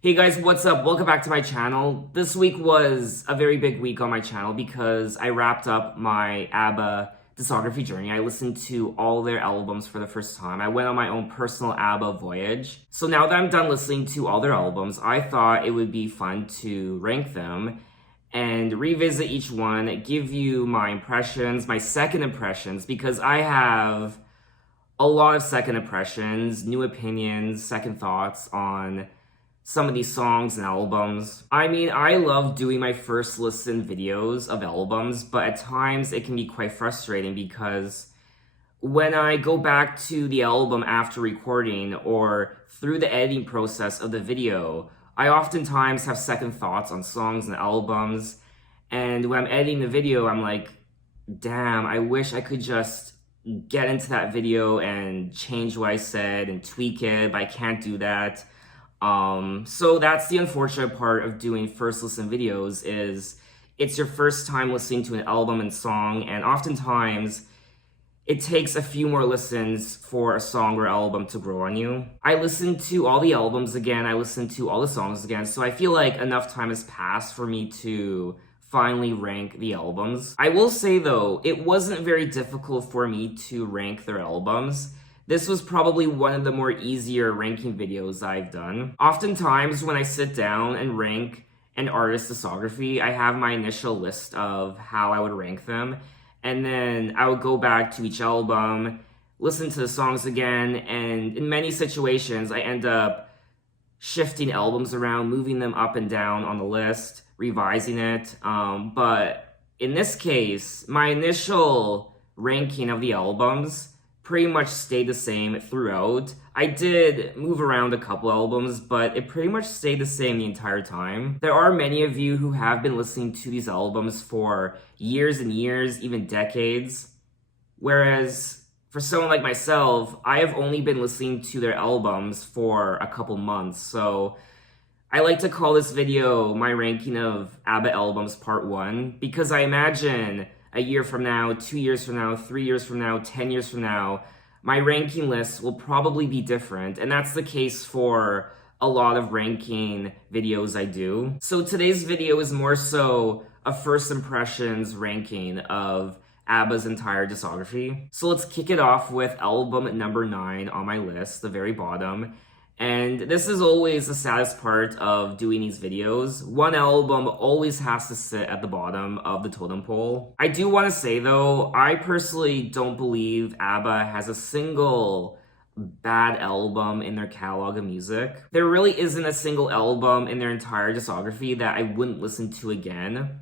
Hey guys, what's up? Welcome back to my channel. This week was a very big week on my channel because I wrapped up my ABBA discography journey. I listened to all their albums for the first time. I went on my own personal ABBA Voyage. So now that I'm done listening to all their albums, I thought it would be fun to rank them and revisit each one, give you my impressions, my second impressions, because I have a lot of second impressions, new opinions, second thoughts on some of these songs and albums. I mean, I love doing my first listen videos of albums, but at times it can be quite frustrating because when I go back to the album after recording or through the editing process of the video, I oftentimes have second thoughts on songs and albums. And when I'm editing the video, I'm like, damn, I wish I could just get into that video and change what I said and tweak it, but I can't do that. So that's the unfortunate part of doing first listen videos is it's your first time listening to an album and song, and oftentimes it takes a few more listens for a song or album to grow on you. I listened to all the albums again, I listened to all the songs again, so I feel like enough time has passed for me to finally rank the albums. I will say though, it wasn't very difficult for me to rank their albums. This was probably one of the more easier ranking videos I've done. Oftentimes when I sit down and rank an artist's discography, I have my initial list of how I would rank them, and then I would go back to each album, listen to the songs again, and in many situations I end up shifting albums around, moving them up and down on the list, revising it. But in this case, my initial ranking of the albums pretty much stayed the same throughout. I did move around a couple albums, but it pretty much stayed the same the entire time. There are many of you who have been listening to these albums for years and years, even decades. Whereas for someone like myself, I have only been listening to their albums for a couple months. So I like to call this video my ranking of ABBA albums part 1, because I imagine a year from now, 2 years from now, 3 years from now, 10 years from now, my ranking list will probably be different. And that's the case for a lot of ranking videos I do. So today's video is more so a first impressions ranking of ABBA's entire discography. So let's kick it off with album number 9 on my list, the very bottom. And this is always the saddest part of doing these videos. One album always has to sit at the bottom of the totem pole. I do want to say though, I personally don't believe ABBA has a single bad album in their catalog of music. There really isn't a single album in their entire discography that I wouldn't listen to again.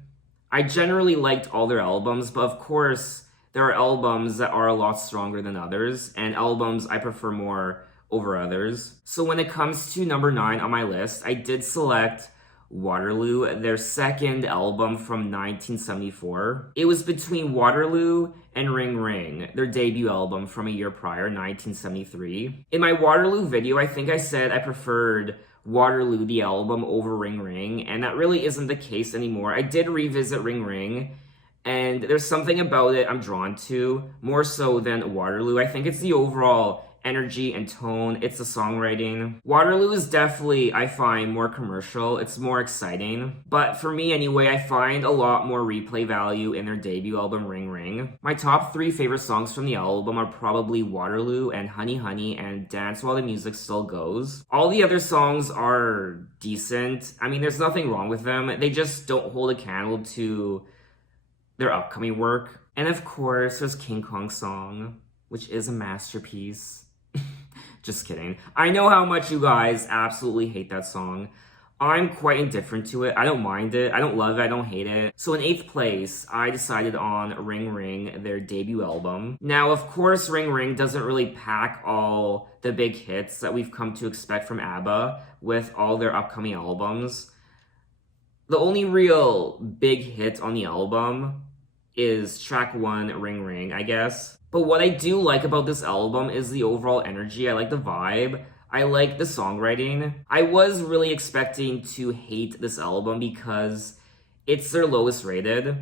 I generally liked all their albums, but of course, there are albums that are a lot stronger than others, and albums I prefer more over others. So when it comes to number 9 on my list, I did select Waterloo, their second album from 1974. It was between Waterloo and Ring Ring, their debut album from a year prior, 1973. In my Waterloo video, I think I said I preferred Waterloo, the album, over Ring Ring, and that really isn't the case anymore. I did revisit Ring Ring, and there's something about it I'm drawn to, more so than Waterloo. I think it's the overall energy and tone, it's the songwriting. Waterloo is definitely, I find, more commercial, it's more exciting. But for me anyway, I find a lot more replay value in their debut album, Ring Ring. My top 3 favorite songs from the album are probably Waterloo and Honey Honey and Dance While the Music Still Goes. All the other songs are decent. I mean, there's nothing wrong with them. They just don't hold a candle to their upcoming work. And of course, there's King Kong Song, which is a masterpiece. Just kidding. I know how much you guys absolutely hate that song. I'm quite indifferent to it. I don't mind it. I don't love it. I don't hate it. So in 8th place, I decided on Ring Ring, their debut album. Now, of course, Ring Ring doesn't really pack all the big hits that we've come to expect from ABBA with all their upcoming albums. The only real big hit on the album is track 1, Ring Ring, I guess. But what I do like about this album is the overall energy. I like the vibe. I like the songwriting. I was really expecting to hate this album because it's their lowest rated,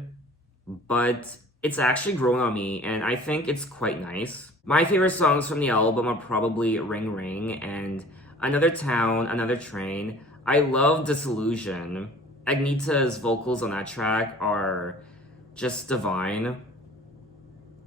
but it's actually grown on me, and I think it's quite nice. My favorite songs from the album are probably Ring Ring and Another Town, Another Train. I love Disillusion. Agneta's vocals on that track are just divine.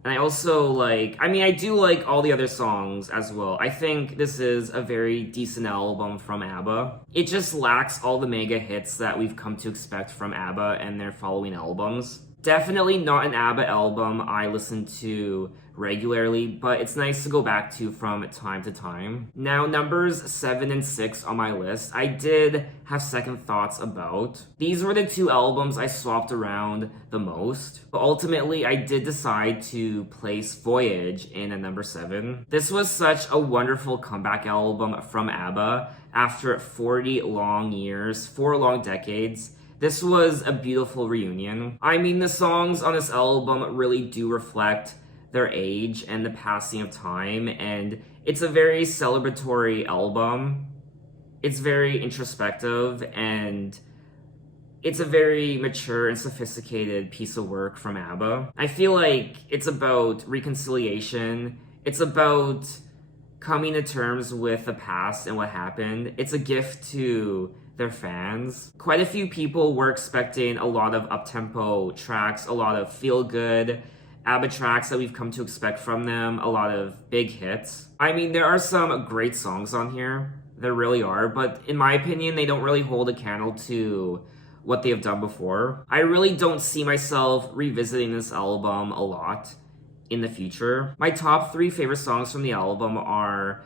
And I also like, I do like all the other songs as well. I think this is a very decent album from ABBA. It just lacks all the mega hits that we've come to expect from ABBA and their following albums. Definitely not an ABBA album I listen to regularly, but it's nice to go back to from time to time. Now, numbers 7 and 6 on my list, I did have second thoughts about. These were the two albums I swapped around the most, but ultimately I did decide to place Voyage in at number 7. This was such a wonderful comeback album from ABBA after 40 long years, 4 long decades. This was a beautiful reunion. The songs on this album really do reflect their age and the passing of time, and it's a very celebratory album. It's very introspective, and it's a very mature and sophisticated piece of work from ABBA. I feel like it's about reconciliation. It's about coming to terms with the past and what happened. It's a gift to their fans. Quite a few people were expecting a lot of up-tempo tracks, a lot of feel-good ABBA tracks that we've come to expect from them, a lot of big hits. There are some great songs on here. There really are, but in my opinion, they don't really hold a candle to what they have done before. I really don't see myself revisiting this album a lot in the future. My top 3 favorite songs from the album are...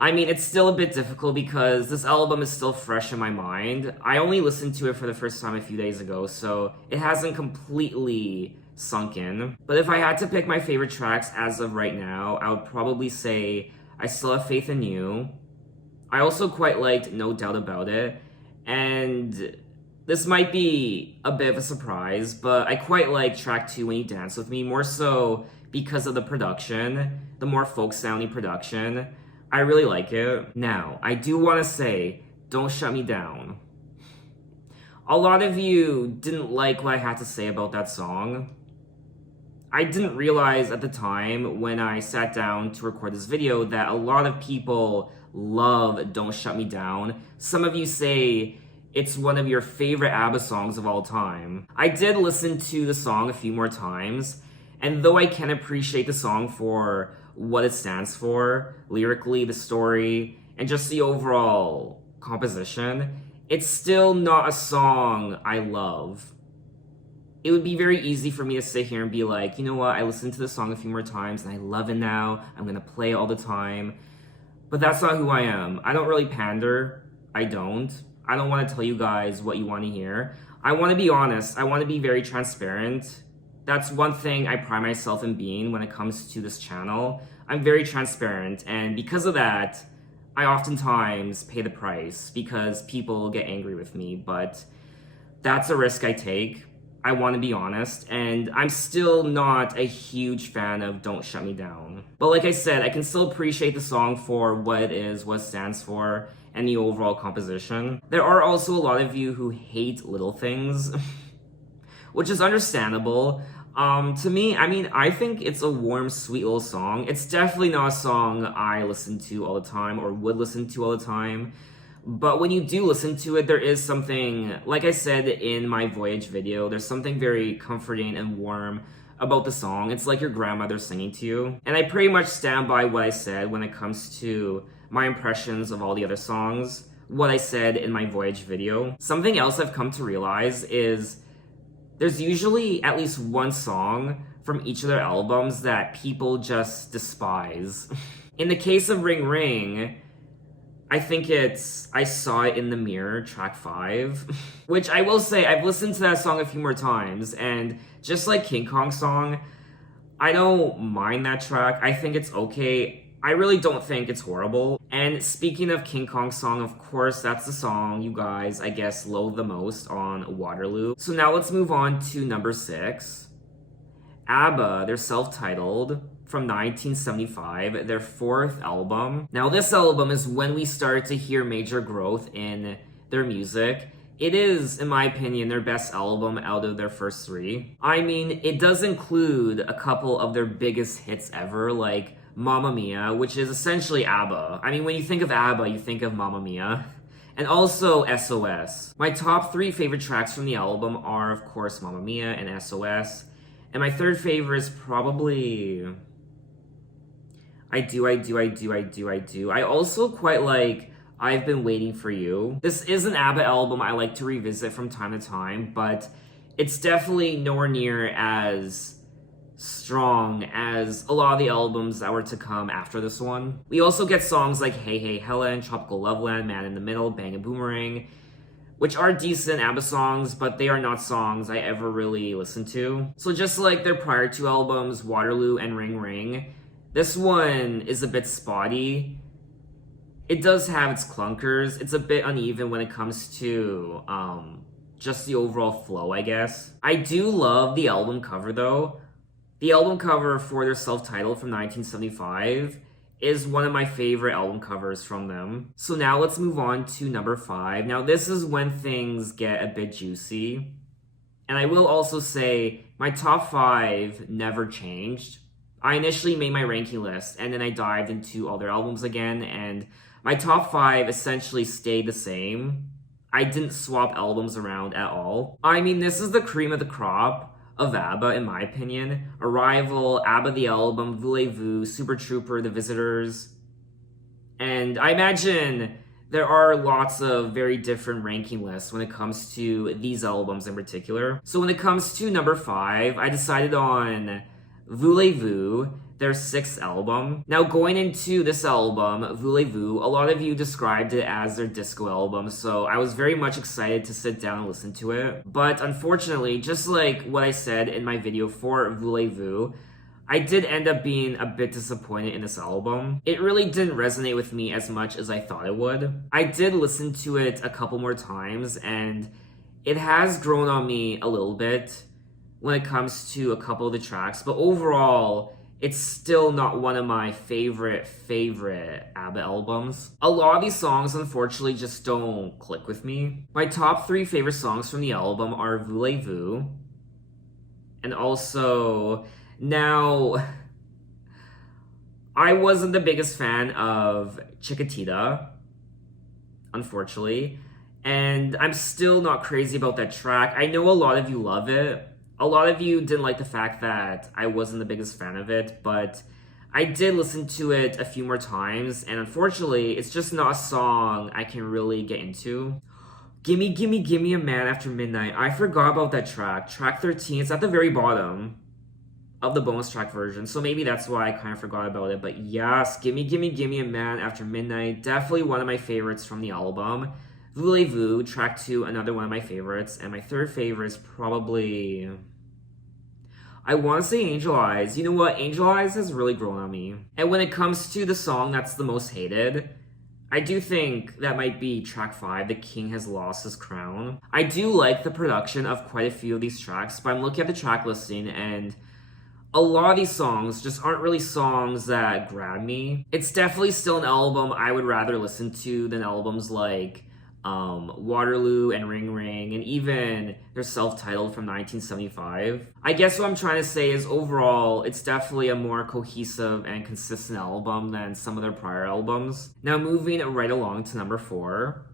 it's still a bit difficult because this album is still fresh in my mind. I only listened to it for the first time a few days ago, so it hasn't completely sunk in. But if I had to pick my favorite tracks as of right now, I would probably say I Still Have Faith in You. I also quite liked No Doubt About It. And this might be a bit of a surprise, but I quite like track 2, When You Dance With Me, more so because of the production, the more folk-sounding production. I really like it. Now, I do want to say, Don't Shut Me Down. A lot of you didn't like what I had to say about that song. I didn't realize at the time when I sat down to record this video that a lot of people love Don't Shut Me Down. Some of you say it's one of your favorite ABBA songs of all time. I did listen to the song a few more times, and though I can appreciate the song for what it stands for, lyrically, the story, and just the overall composition, it's still not a song I love. It would be very easy for me to sit here and be like, you know what, I listened to the song a few more times and I love it now, I'm gonna play it all the time. But that's not who I am. I don't really pander. I don't want to tell you guys what you want to hear. I want to be honest. I want to be very transparent. That's one thing I pride myself in being when it comes to this channel. I'm very transparent, and because of that, I oftentimes pay the price because people get angry with me, but that's a risk I take. I want to be honest, and I'm still not a huge fan of Don't Shut Me Down. But like I said, I can still appreciate the song for what it is, what it stands for, and the overall composition. There are also a lot of you who hate Little Things, which is understandable. To me, I think it's a warm, sweet little song. It's definitely not a song I listen to all the time or would listen to all the time. But when you do listen to it, there is something, like I said in my Voyage video, there's something very comforting and warm about the song. It's like your grandmother singing to you. And I pretty much stand by what I said when it comes to my impressions of all the other songs, what I said in my Voyage video. Something else I've come to realize is there's usually at least one song from each of their albums that people just despise. In the case of Ring Ring, I think it's I Saw It in the Mirror, track 5, which I will say, I've listened to that song a few more times, and just like King Kong song, I don't mind that track. I think it's okay. I really don't think it's horrible. And speaking of King Kong song, of course, that's the song you guys, I guess, loathe the most on Waterloo. So now let's move on to number 6. ABBA, their Selftitled, from 1975, their 4th album. Now this album is when we started to hear major growth in their music. It is, in my opinion, their best album out of their first 3. It does include a couple of their biggest hits ever, like Mamma Mia, which is essentially ABBA. When you think of ABBA, you think of Mamma Mia. and also SOS. My top 3 favorite tracks from the album are, of course, Mamma Mia and SOS. And my third favorite is probably... I do. I also quite like I've Been Waiting for You. This is an ABBA album I like to revisit from time to time, but it's definitely nowhere near as strong as a lot of the albums that were to come after this one. We also get songs like Hey Hey Helen, Tropical Loveland, Man in the Middle, Bang and Boomerang, which are decent ABBA songs, but they are not songs I ever really listened to. So just like their prior 2 albums, Waterloo and Ring Ring, this one is a bit spotty. It does have its clunkers. It's a bit uneven when it comes to just the overall flow, I guess. I do love the album cover though. The album cover for their Selftitled from 1975 is one of my favorite album covers from them. So now let's move on to number 5. Now this is when things get a bit juicy. And I will also say my top 5 never changed. I initially made my ranking list and then I dived into all their albums again, and my top 5 essentially stayed the same. I didn't swap albums around at all. I mean, this is the cream of the crop of ABBA, in my opinion. Arrival, ABBA the Album, Voulez Vous, Super Trooper, The Visitors. And I imagine there are lots of very different ranking lists when it comes to these albums in particular. So when it comes to number 5, I decided on Voulez Vous, their 6th album. Now going into this album, Voulez Vous, a lot of you described it as their disco album, so I was very much excited to sit down and listen to it. But unfortunately, just like what I said in my video for Voulez Vous, I did end up being a bit disappointed in this album. It really didn't resonate with me as much as I thought it would. I did listen to it a couple more times, and it has grown on me a little bit when it comes to a couple of the tracks, but overall, it's still not one of my favorite ABBA albums. A lot of these songs, unfortunately, just don't click with me. My top 3 favorite songs from the album are Voulez Vous, and also, now, I wasn't the biggest fan of Chiquitita, unfortunately, and I'm still not crazy about that track. I know a lot of you love it. A lot of you didn't like the fact that I wasn't the biggest fan of it, but I did listen to it a few more times, and unfortunately, it's just not a song I can really get into. Gimme, Gimme, Gimme a Man After Midnight. I forgot about that track. Track 13, it's at the very bottom of the bonus track version, so maybe that's why I kind of forgot about it, but yes, Gimme, Gimme, Gimme a Man After Midnight, definitely one of my favorites from the album. Voulez Vous, track 2, another one of my favorites, and my third favorite is probably... I want to say Angel Eyes. You know what? Angel Eyes has really grown on me. And when it comes to the song that's the most hated, I do think that might be track 5, The King Has Lost His Crown. I do like the production of quite a few of these tracks, but I'm looking at the track listing and a lot of these songs just aren't really songs that grab me. It's definitely still an album I would rather listen to than albums like Waterloo and Ring Ring, and even their Self-Titled from 1975. I guess what I'm trying to say is overall, it's definitely a more cohesive and consistent album than some of their prior albums. Now moving right along to number 4.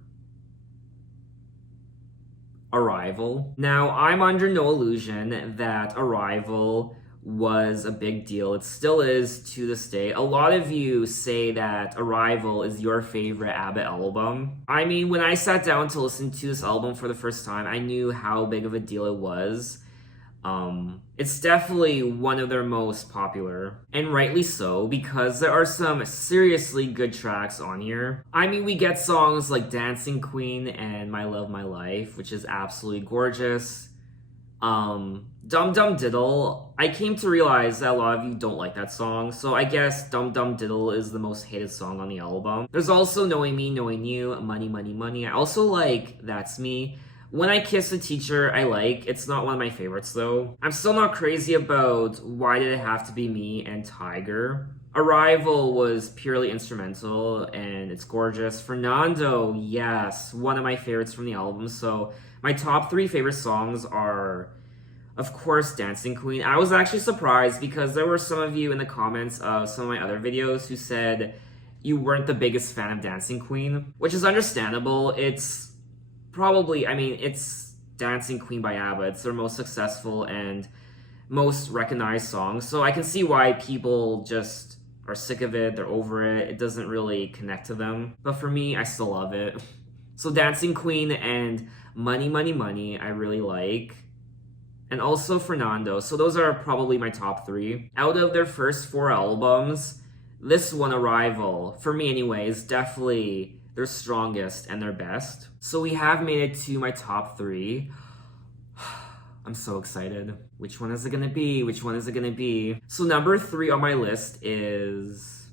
Arrival. Now, I'm under no illusion that Arrival was a big deal. It still is to this day. A lot of you say that Arrival is your favorite ABBA album. I mean, when I sat down to listen to this album for the first time, I knew how big of a deal it was. It's definitely one of their most popular, and rightly so, because there are some seriously good tracks on here. I mean, we get songs like Dancing Queen and My Love, My Life, which is absolutely gorgeous. Dum Dum Diddle, I came to realize that a lot of you don't like that song, so I guess Dum Dum Diddle is the most hated song on the album. There's also Knowing Me, Knowing You, Money, Money, Money. I also like That's Me. When I Kiss a Teacher, I like. It's not one of my favorites though. I'm still not crazy about Why Did It Have to Be Me and Tiger. Arrival was purely instrumental and it's gorgeous. Fernando, yes, one of my favorites from the album. So my top 3 favorite songs are, of course, Dancing Queen. I was actually surprised because there were some of you in the comments of some of my other videos who said you weren't the biggest fan of Dancing Queen, which is understandable. It's probably, I mean, it's Dancing Queen by ABBA. It's their most successful and most recognized song. So I can see why people just are sick of it, they're over it, it doesn't really connect to them. But for me, I still love it. So Dancing Queen and Money, Money, Money, I really like. And also Fernando. So those are probably my top 3. Out of their first 4 albums, this one, Arrival, for me anyway, is definitely their strongest and their best. So we have made it to my top 3. I'm so excited. Which one is it gonna be? Which one is it gonna be? So number 3 on my list is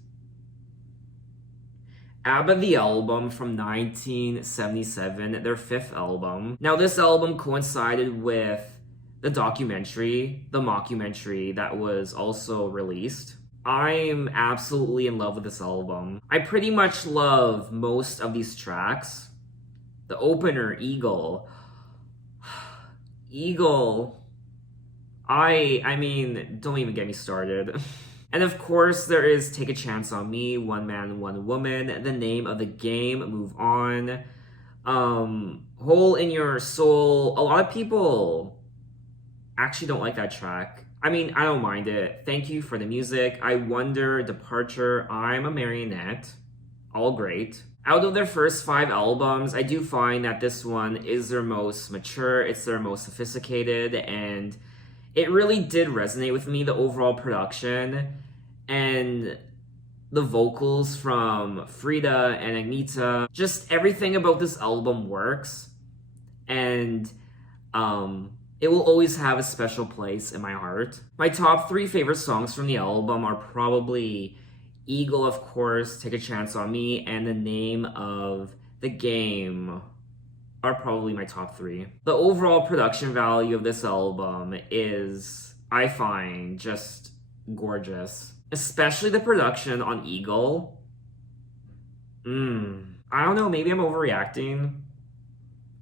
ABBA The Album from 1977, their 5th album. Now this album coincided with the documentary, the mockumentary that was also released. I'm absolutely in love with this album. I pretty much love most of these tracks. The opener, Eagle. Eagle. I mean, don't even get me started. And of course, there is Take a Chance on Me, One Man, One Woman, The Name of the Game, Move On, Hole in Your Soul. A lot of people actually don't like that track. I mean, I don't mind it. Thank You for the Music, I Wonder, Departure, I'm a Marionette. All great. Out of their first 5 albums, I do find that this one is their most mature, it's their most sophisticated, and it really did resonate with me, the overall production and the vocals from Frida and Agneta. Just everything about this album works, and it will always have a special place in my heart. My top 3 favorite songs from the album are probably Eagle, of course, Take a Chance on Me, and The Name of the Game are probably my top 3. The overall production value of this album is, I find, just gorgeous. Especially the production on Eagle. I don't know, maybe I'm overreacting.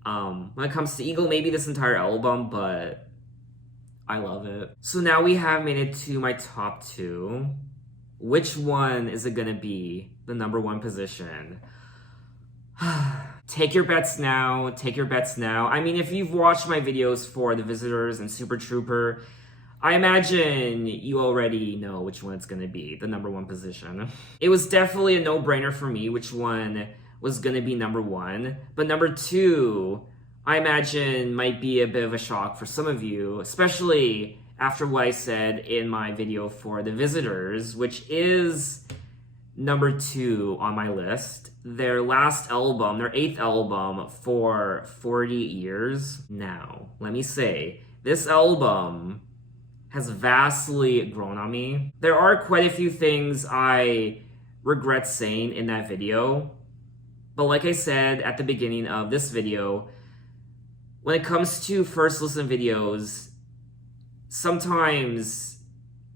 When it comes to Eagle, maybe this entire album, but I love it. So now we have made it to my top 2. Which one is it gonna be the number 1 position? Take your bets now, take your bets now. I mean, if you've watched my videos for The Visitors and Super Trooper, I imagine you already know which one it's gonna be, the number 1 position. It was definitely a no-brainer for me which one was gonna be number 1, but number 2, I imagine might be a bit of a shock for some of you, especially after what I said in my video for The Visitors, which is number 2 on my list. Their last album, their 8th album for 40 years now. Let me say, this album has vastly grown on me. There are quite a few things I regret saying in that video, but like I said at the beginning of this video, when it comes to first listen videos, sometimes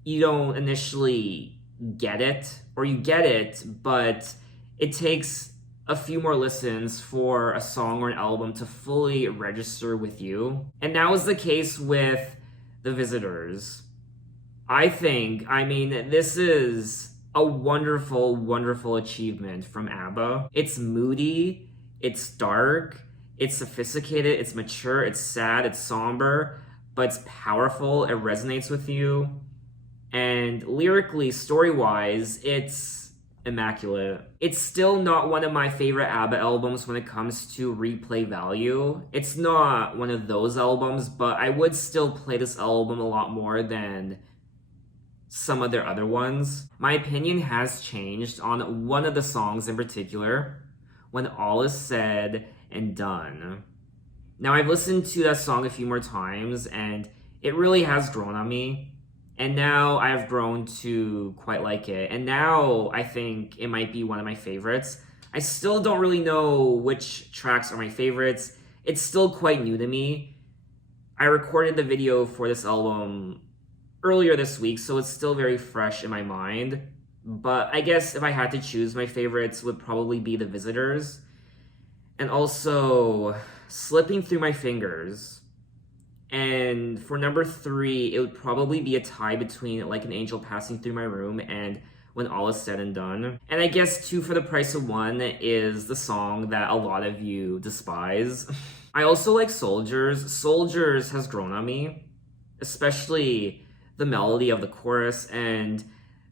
you don't initially get it, or you get it, but it takes a few more listens for a song or an album to fully register with you. And that was the case with The Visitors. I mean, this is a wonderful, wonderful achievement from ABBA. It's moody, it's dark, it's sophisticated, it's mature, it's sad, it's somber, but it's powerful, it resonates with you. And lyrically, story-wise, it's immaculate. It's still not one of my favorite ABBA albums when it comes to replay value. It's not one of those albums, but I would still play this album a lot more than some of their other ones. My opinion has changed on one of the songs in particular, When All Is Said and Done. Now, I've listened to that song a few more times, and it really has grown on me. And now I've grown to quite like it. And now I think it might be one of my favorites. I still don't really know which tracks are my favorites. It's still quite new to me. I recorded the video for this album earlier this week, so it's still very fresh in my mind. But I guess if I had to choose, my favorites would probably be The Visitors. And also Slipping Through My Fingers. And for number 3, it would probably be a tie between Like an Angel Passing Through My Room and when all is said and done. And I guess Two for the Price of One is the song that a lot of you despise. I also like Soldiers. Soldiers has grown on me, especially the melody of the chorus, and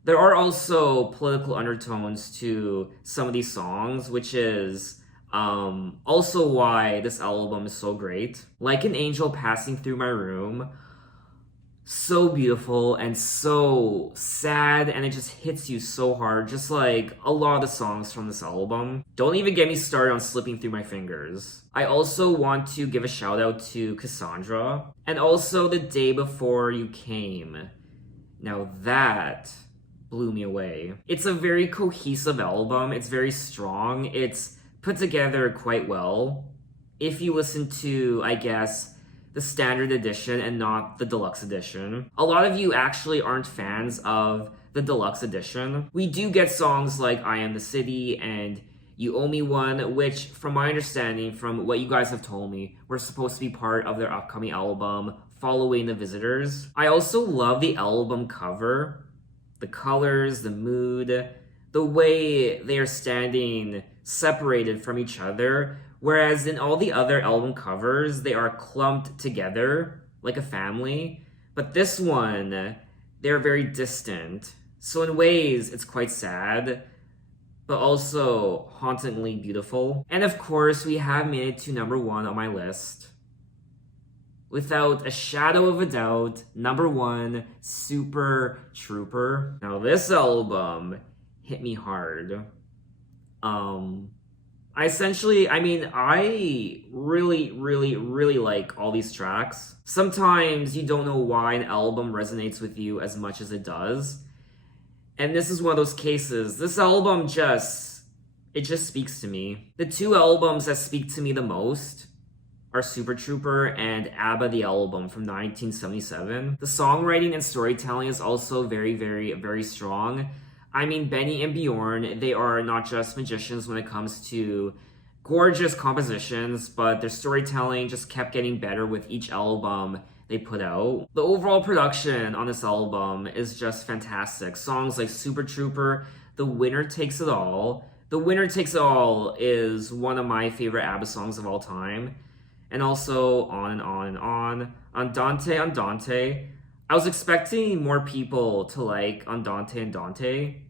there are also political undertones to some of these songs, which is also why this album is so great. Like an Angel Passing Through My Room, so beautiful and so sad, and it just hits you so hard, just like a lot of the songs from this album. Don't even get me started on Slipping Through My Fingers. I also want to give a shout out to Cassandra, and also The Day Before You Came. Now that blew me away. It's a very cohesive album, it's very strong, it's put together quite well. If you listen to, I guess, the standard edition and not the deluxe edition. A lot of you actually aren't fans of the deluxe edition. We do get songs like I Am the City and You Owe Me One, which from my understanding, from what you guys have told me, were supposed to be part of their upcoming album, Following the Visitors. I also love the album cover, the colors, the mood, the way they are standing separated from each other. Whereas in all the other album covers, they are clumped together like a family. But this one, they're very distant. So in ways, it's quite sad, but also hauntingly beautiful. And of course, we have made it to number 1 on my list. Without a shadow of a doubt, number 1, Super Trooper. Now this album hit me hard. I really like all these tracks. Sometimes you don't know why an album resonates with you as much as it does. And this is one of those cases. This album it just speaks to me. The 2 albums that speak to me the most are Super Trooper and ABBA the Album from 1977. The songwriting and storytelling is also very strong. I mean, Benny and Bjorn, they are not just magicians when it comes to gorgeous compositions, but their storytelling just kept getting better with each album they put out. The overall production on this album is just fantastic. Songs like Super Trooper, The Winner Takes It All. The Winner Takes It All is one of my favorite ABBA songs of all time. And also On and On and On. Andante, Andante. I was expecting more people to like Andante Andante,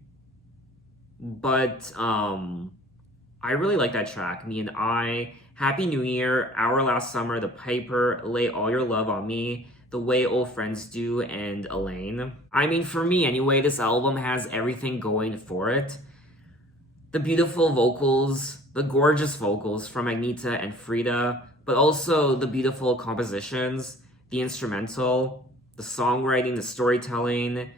but I really like that track. Me and I, Happy New Year, Our Last Summer, The Piper, Lay All Your Love on Me, The Way Old Friends Do, and Elaine. I mean, for me anyway, this album has everything going for it. The beautiful vocals, the gorgeous vocals from Agneta and Frida, but also the beautiful compositions, the instrumental, the songwriting, the storytelling,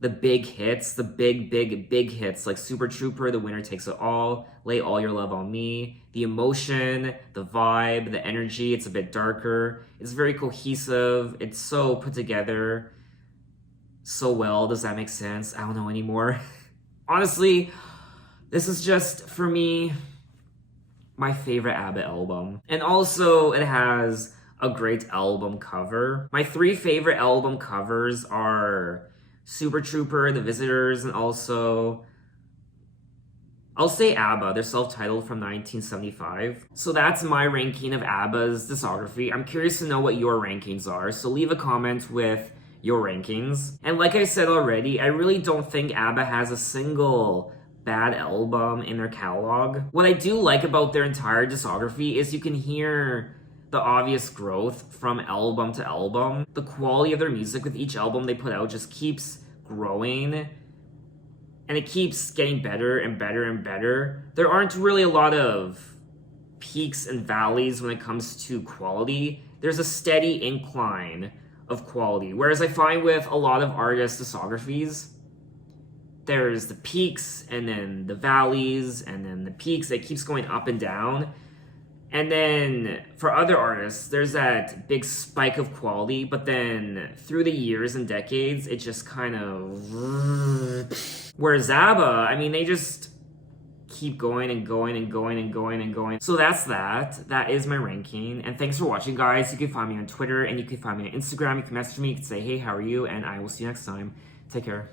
the big hits, the big hits like Super Trooper, The Winner Takes It All, Lay All Your Love on Me, the emotion, the vibe, the energy. It's a bit darker. It's very cohesive. It's so put together so well. Does that make sense? I don't know anymore. Honestly, this is just, for me, my favorite ABBA album. And also, it has a great album cover. My 3 favorite album covers are Super Trooper, The Visitors, and also, I'll say ABBA. They're self-titled from 1975. So that's my ranking of ABBA's discography. I'm curious to know what your rankings are, so leave a comment with your rankings. And like I said already, I really don't think ABBA has a single bad album in their catalog. What I do like about their entire discography is you can hear the obvious growth from album to album. The quality of their music with each album they put out just keeps growing, and it keeps getting better and better and better. There aren't really a lot of peaks and valleys when it comes to quality. There's a steady incline of quality, whereas I find with a lot of artists' discographies, there's the peaks and then the valleys and then the peaks. It keeps going up and down. And then for other artists, there's that big spike of quality, but then through the years and decades, it just kind of... Whereas ABBA, I mean, they just keep going and going and going and going and going. So that's that. That is my ranking. And thanks for watching, guys. You can find me on Twitter and you can find me on Instagram. You can message me. You can say, hey, how are you? And I will see you next time. Take care.